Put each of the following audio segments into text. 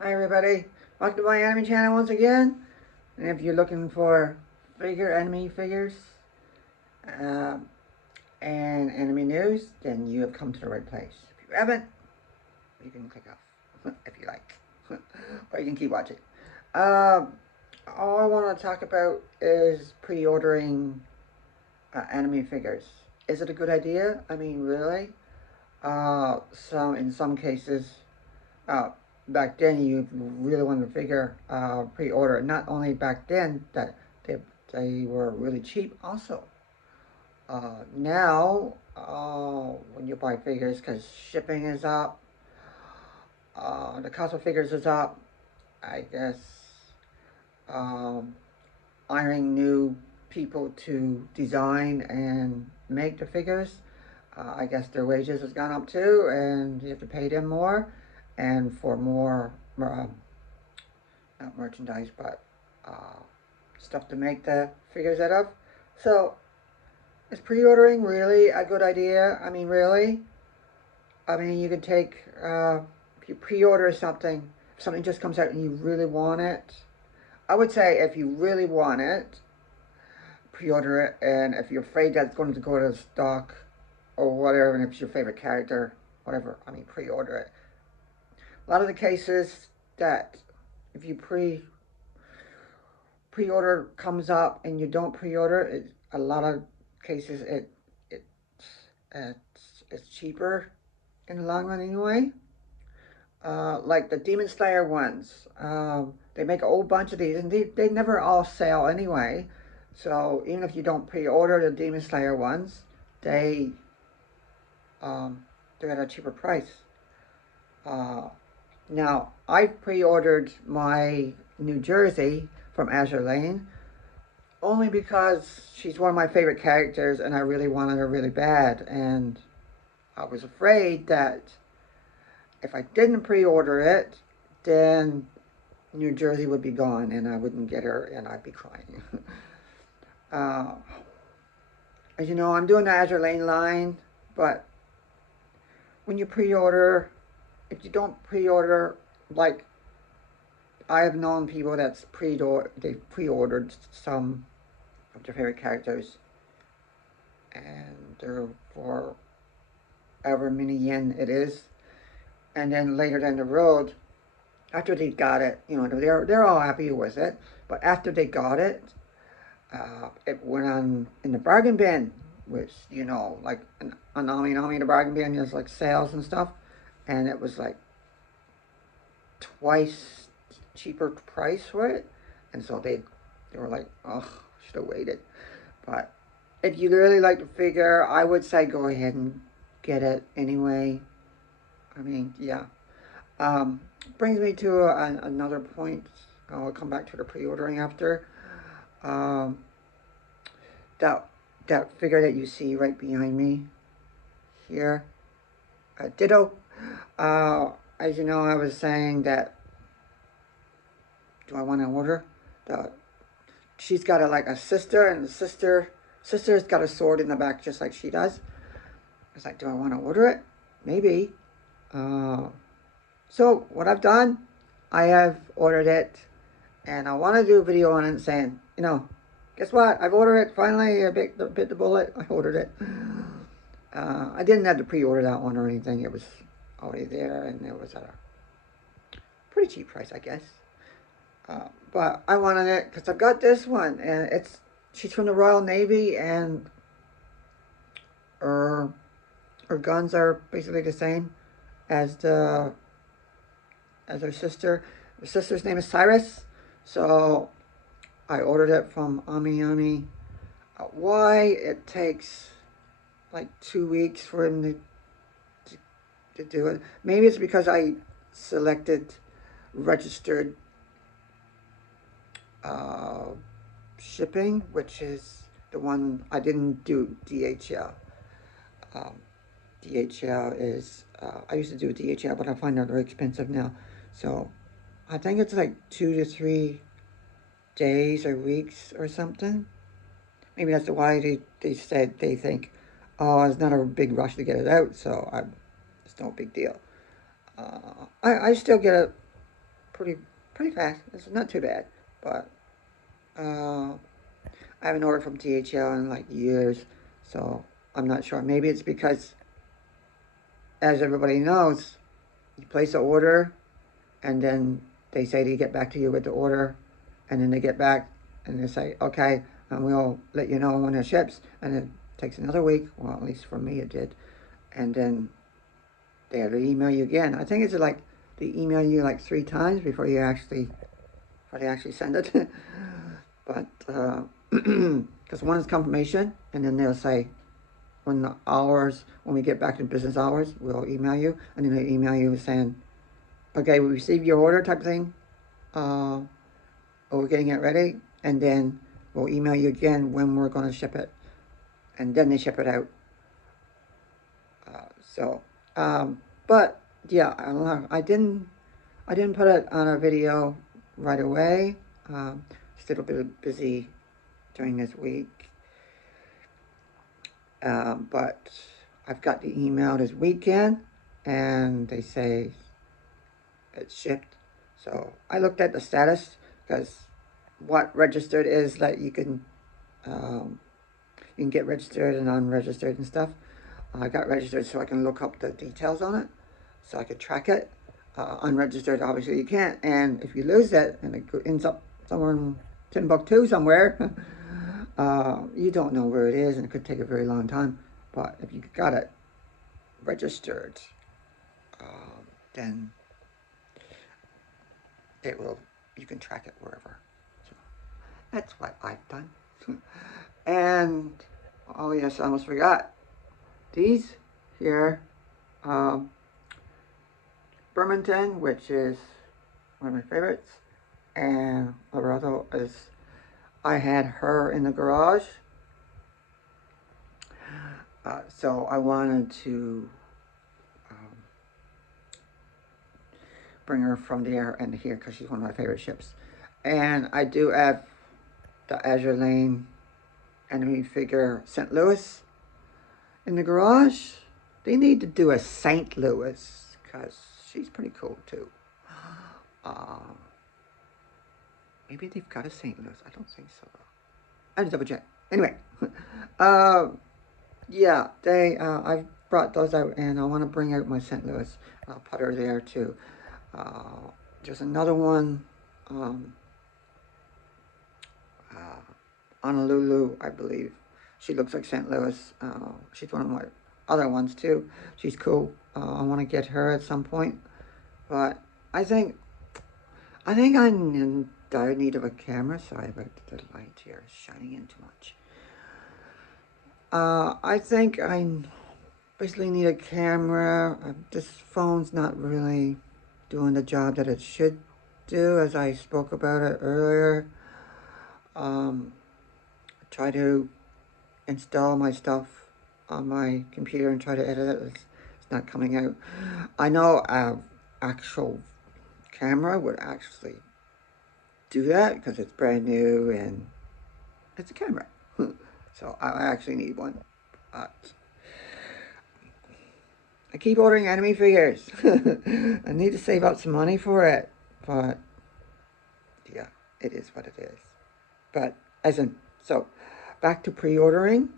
Hi everybody, welcome to my anime channel once again. And if you're looking for anime figures, uh, and anime news, then you have come to the right place. If you haven't, you can click off if you like, or you can keep watching. Uh, all I want to talk about is pre-ordering anime figures. Is it a good idea? I mean, really? In some cases, uh, back then you really wanted to figure pre-order. Not only back then that they they were really cheap. Also, now when you buy figures, because shipping is up, the cost of figures is up. I guess um, hiring new people to design and make the figures. I guess their wages has gone up too, and you have to pay them more, and for more not merchandise, but uh, stuff to make the figures out of. So, is pre-ordering really a good idea? I mean, really? I mean, you could take, if you pre-order something, if something just comes out and you really want it, I would say if you really want it, pre-order it, and if you're afraid that it's going to go out of stock or whatever, and if it's your favorite character, whatever, I mean, pre-order it. A lot of the cases that if you pre-order comes up and you don't pre-order, a lot of cases it's it's cheaper in the long run anyway. Like the Demon Slayer ones, they make a whole bunch of these, and they never all sell anyway. So even if you don't pre-order the Demon Slayer ones, they they're at a cheaper price. Uh, Now I pre-ordered my New Jersey from Azure Lane only because she's one of my favorite characters and I really wanted her really bad. And I was afraid that if I didn't pre order it, then New Jersey would be gone and I wouldn't get her and I'd be crying. uh, as you know, I'm doing the Azure Lane line, but when you pre order, if you don't pre order, like I have known people that's they pre ordered some of their favorite characters and they're for however many yen it is, and then later down the road, after they got it, you know, they're all happy with it. But after they got it, it went on in the bargain bin, which you know, like an Nami in the bargain bin is like sales and stuff, and it was like twice cheaper price for it, and so they were like, oh, should have waited. But if you really like the figure, I would say go ahead and get it anyway. I mean, yeah. Um, Brings me to another point. I'll come back to the pre-ordering after. Um, that that figure that you see right behind me here, Ditto. Uh, as you know, I was saying that do I want to order? The, she's got like a sister, and the sister's got a sword in the back just like she does. I was like, do I want to order it? Maybe. Uh, so what I've done, I have ordered it, and I want to do a video on it saying, you know, guess what? I've ordered it. Finally, I bit the bullet. I ordered it. I didn't have to pre-order that one or anything. It was already there, and it was at a pretty cheap price, I guess. But I wanted it because I've got this one, and she's from the Royal Navy, and her her guns are basically the same as the as her sister. Her sister's name is Cyrus, so I ordered it from AmiAmi. Why it takes like 2 weeks for him to, to do it? Maybe it's because I selected registered uh, shipping, which is the one I didn't do DHL. Um, DHL is I used to do DHL, but I find that very expensive now. So I think it's like 2 to 3 days or weeks or something. Maybe that's why they said they think, oh, it's not a big rush to get it out, so it's no big deal. I still get it pretty fast. It's not too bad, but I haven't ordered from DHL in like years, so I'm not sure. Maybe it's because, as everybody knows, you place an order, and then they say they get back to you with the order, and then they get back and they say, okay, and we'll let you know when it ships, and it takes another week. Well, at least for me it did, and then they have to email you again. I think it's like they email you like 3 times before they actually send it. But because one is confirmation, and then they'll say when we get back to business hours, we'll email you, and then they email you saying, okay, we received your order type of thing. We're getting it ready, and then we'll email you again when we're going to ship it, and then they ship it out. So, but yeah, I don't know. I didn't put it on a video right away. Just a little bit busy during this week. But I've got the email this weekend, and they say it's shipped. So I looked at the status, because what registered is that you can get registered and unregistered and stuff. I got registered so I can look up the details on it, so I could track it. Unregistered, obviously you can't, and if you lose it and it ends up somewhere in Timbuktu somewhere, you don't know where it is, and it could take a very long time. But if you got it registered, then you can track it wherever. So that's what I've done. And oh yes, I almost forgot. These here, Bermonton, which is one of my favorites, and Lorado is, I had her in the garage, so I wanted to bring her from there and here, because she's one of my favorite ships. And I do have the Azure Lane enemy figure St. Louis in the garage. They need to do a St. Louis, because she's pretty cool too. Maybe they've got a St. Louis. I don't think so. I had to double check. Anyway, yeah, I brought those out, and I want to bring out my St. Louis. I'll put her there too. There's another one, Honolulu, I believe. She looks like St. Louis. She's one of my other ones too. She's cool. I want to get her at some point, but I think I'm in dire need of a camera. Sorry about the light here, it's shining in too much. I think I basically need a camera. This phone's not really doing the job that it should do, as I spoke about it earlier. Try to install my stuff on my computer and try to edit it. It's not coming out. I know an actual camera would actually do that, because it's brand new and it's a camera. So I actually need one. But I keep ordering enemy figures. I need to save up some money for it. But yeah, it is what it is. But so back to pre-ordering.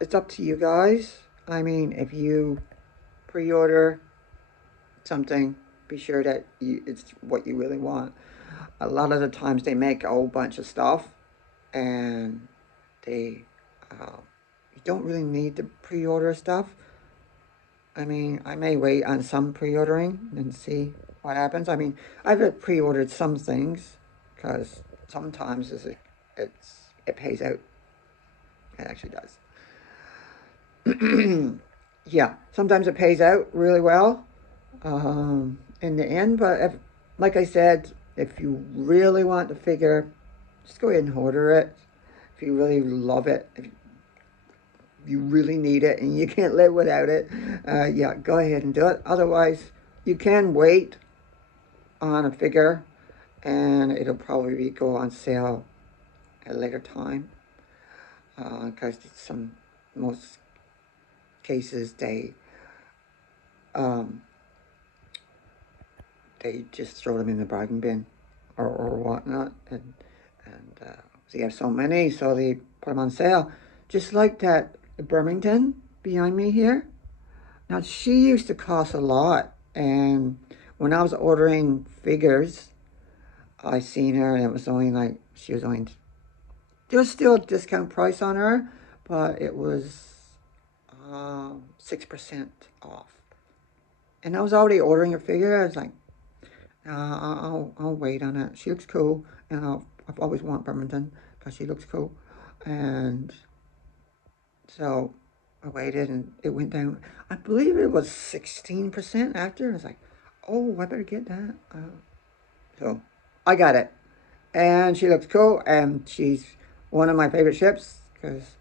It's up to you guys. I mean, if you pre-order something, be sure that it's what you really want. A lot of the times they make a whole bunch of stuff, and you don't really need to pre-order stuff. I mean, I may wait on some pre-ordering and see what happens. I mean, I've pre-ordered some things, because sometimes it pays out. It actually does. Yeah, sometimes it pays out really well in the end. But like I said, if you really want the figure, just go ahead and order it. If you really love it, if you really need it and you can't live without it, yeah, go ahead and do it. Otherwise, you can wait on a figure, and it'll probably go on sale at a later time, because most cases they they just throw them in the bargain bin or whatnot. And they have so many, so they put them on sale. Just like that Birmingham behind me here. Now, she used to cost a lot. And when I was ordering figures, I seen her and it was only like, she was only, there was still a discount price on her, but it was 6% off. And I was already ordering a figure. I was like, I'll wait on it. She looks cool, and I've always wanted Birmingham because she looks cool. And so I waited, and it went down. I believe it was 16% after. I was like, oh, I better get that. So I got it, and she looks cool, and she's one of my favorite ships because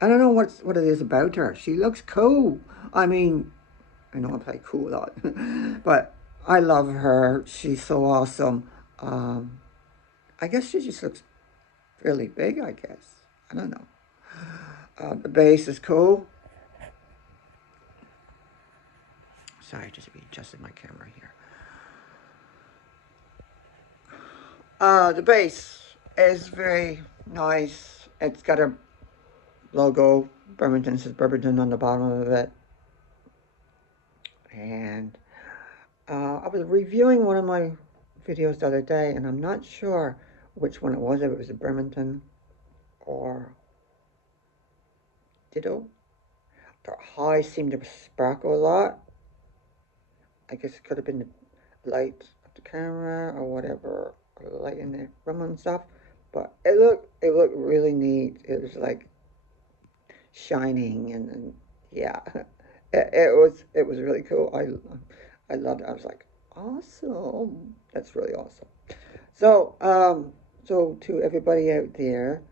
I don't know what it is about her. She looks cool. I mean, I know I play cool a lot, but I love her. She's so awesome. I guess she just looks really big, I guess. I don't know. The base is cool. Sorry, just readjusted my camera here. The base is very nice. It's got a logo. Birmingham says Birmingham on the bottom of it. And I was reviewing one of my videos the other day, and I'm not sure which one it was, if it was a Birmingham or Ditto. The eyes seemed to sparkle a lot. I guess it could have been the light of the camera or whatever, or the light in the room and stuff. But it looked really neat. It was like shining, and yeah, it was really cool. I loved it. I was like, awesome. That's really awesome. So to everybody out there,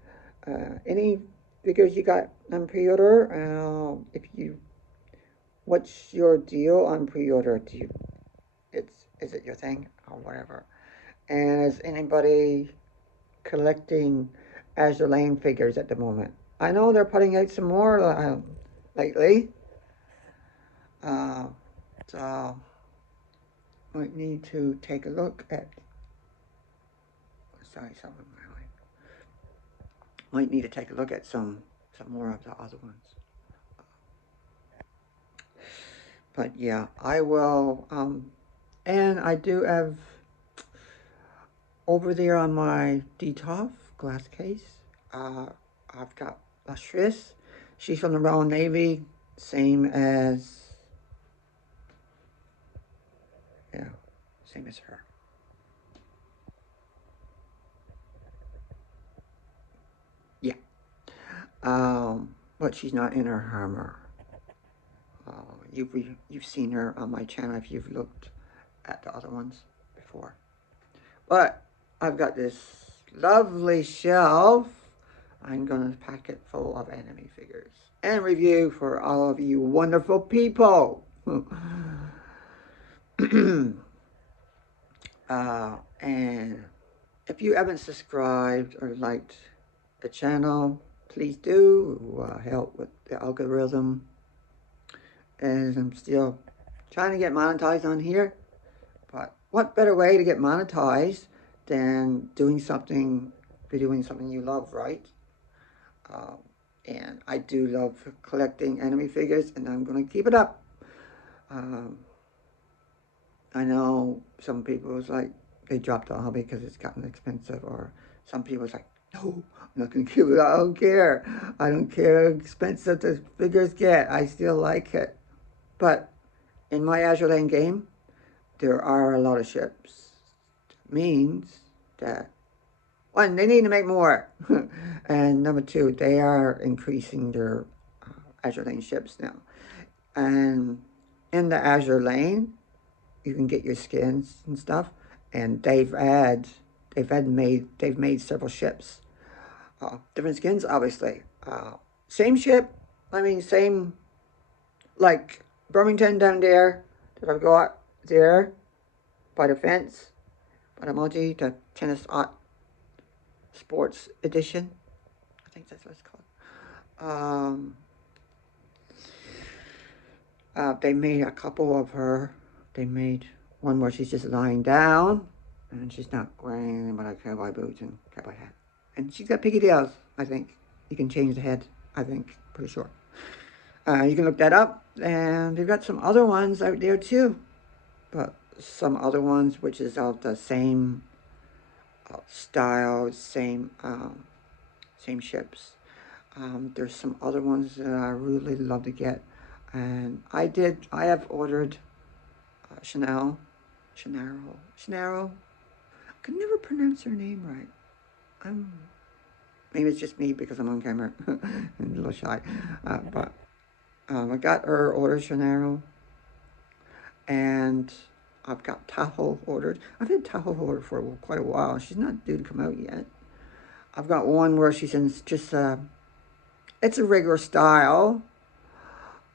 any figures you got on pre-order? If you, what's your deal on pre-order? Is it your thing or whatever? And is anybody collecting Azure Lane figures at the moment? I know they're putting out some more lately. So might need to take a look at. Sorry, something. Might need to take a look at some more of the other ones. But yeah, I will. And I do have over there on my DTOF glass case. I've got Latrice. She's from the Royal Navy, same as same as her. Yeah. But she's not in her armor. You've seen her on my channel if you've looked at the other ones before. But I've got this lovely shelf. I'm gonna pack it full of enemy figures and review for all of you wonderful people. And if you haven't subscribed or liked the channel, please do. Help with the algorithm. And I'm still trying to get monetized on here. But what better way to get monetized than doing something you love, right? And I do love collecting enemy figures, and I'm going to keep it up. I know some people was like, they dropped the hobby because it's gotten expensive, or some people was like, no, I'm not going to keep it. I don't care. I don't care how expensive the figures get. I still like it. But in my Azure Lane game, there are a lot of ships. It means that, one, they need to make more. And number two, they are increasing their Azure Lane ships now. And in the Azure Lane, you can get your skins and stuff. And they've made several ships. Different skins, obviously. Same ship. I mean, same, like Birmingham down there that I've got there by the fence, by the emoji, the Tennis Art Sports Edition. I think that's what it's called. They made a couple of her. They made one where she's just lying down, and she's not wearing anything but a cowboy boots and cowboy hat. And she's got pigtails, I think. You can change the head, I think, pretty sure. You can look that up, and they've got some other ones out there too. But some other ones which is of the same style, same ships. There's some other ones that I really love to get, and I have ordered Chanel. I can never pronounce her name right. Maybe it's just me because I'm on camera and a little shy. But I got her ordered Chanel, and I've got Tahoe ordered. I've had Tahoe ordered for quite a while. She's not due to come out yet. I've got one where she's in just it's a regular style.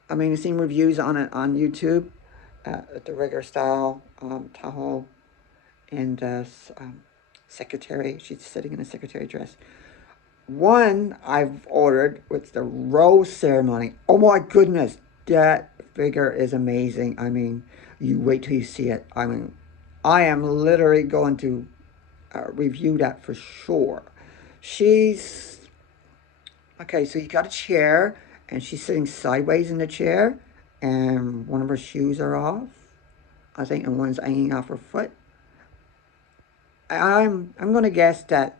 I mean, I've seen reviews on it on YouTube. The regular style Tahoe and secretary. She's sitting in a secretary dress. One I've ordered with the rose ceremony. Oh my goodness, that figure is amazing. I mean, you wait till you see it. I mean, I am literally going to review that for sure. She's okay. So you got a chair, and she's sitting sideways in the chair, and one of her shoes are off, I think, and one's hanging off her foot. I'm going to guess that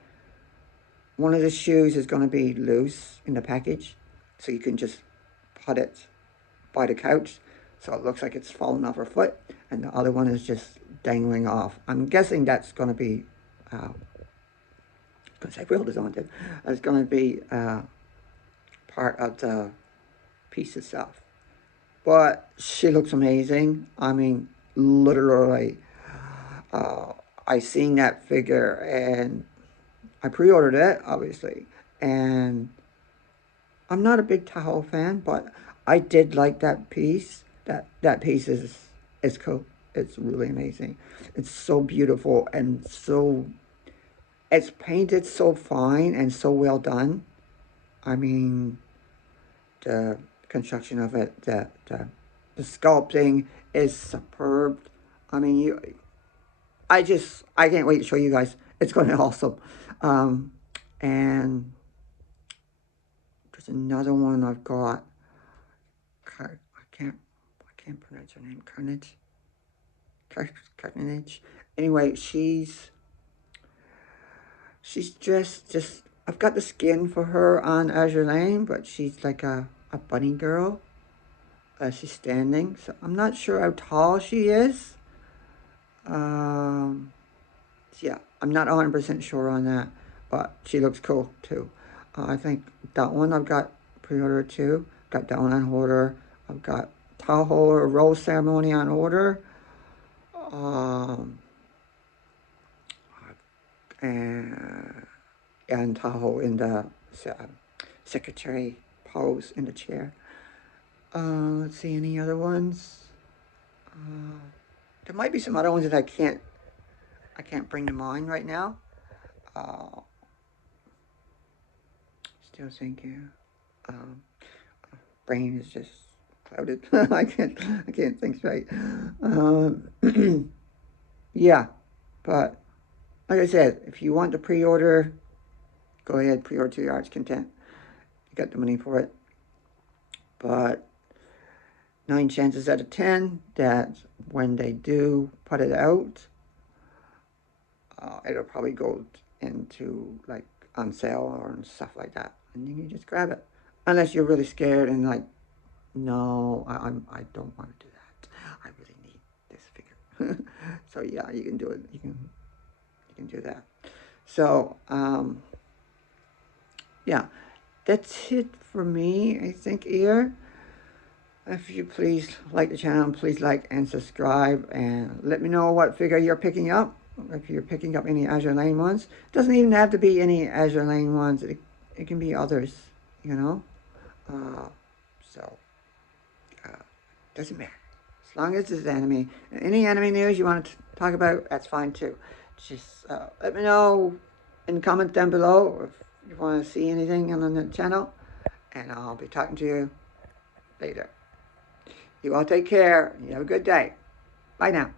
one of the shoes is going to be loose in the package, so you can just put it by the couch, so it looks like it's falling off her foot, and the other one is just dangling off. I'm guessing that's going to be, because I will design it, it's going to be part of the piece itself. But she looks amazing. I mean, literally, I seen that figure, and I pre-ordered it, obviously, and I'm not a big Tahoe fan, but I did like that piece. That piece is cool. It's really amazing. It's so beautiful, and it's painted so fine and so well done. I mean, the construction of it, the sculpting is superb. I mean, I can't wait to show you guys. It's going to be awesome. And there's another one I've got. I can't pronounce her name. Carnage. Anyway, she's just. I've got the skin for her on Azure Lane, but she's like a bunny girl. She's standing, so I'm not sure how tall she is. Yeah, I'm not 100% sure on that, but she looks cool too. I think that one I've got pre-order too. Got that one on order. I've got Tahoe Rose Ceremony on order. And Tahoe in the secretary pose in the chair. Let's see, any other ones? There might be some other ones that I can't bring to mind right now. Still thinking. Brain is just clouded. I can't think straight. Yeah, but like I said, if you want to pre-order, go ahead, pre-order to your heart's content. You got the money for it. But 9 chances out of 10 that when they do put it out, it'll probably go into like on sale or stuff like that, and you can just grab it. Unless you're really scared and like, no, I don't want to do that. I really need this figure. So yeah, you can do it. You can do that. So yeah, that's it for me, I think, here. If you please like the channel, please like and subscribe, and let me know what figure you're picking up. If you're picking up any Azure Lane ones. It doesn't even have to be any Azure Lane ones. It can be others, you know. Doesn't matter. As long as it's anime. Any anime news you want to talk about, that's fine too. Just let me know in the comments down below if you want to see anything on the channel, and I'll be talking to you later. You all take care. You have a good day. Bye now.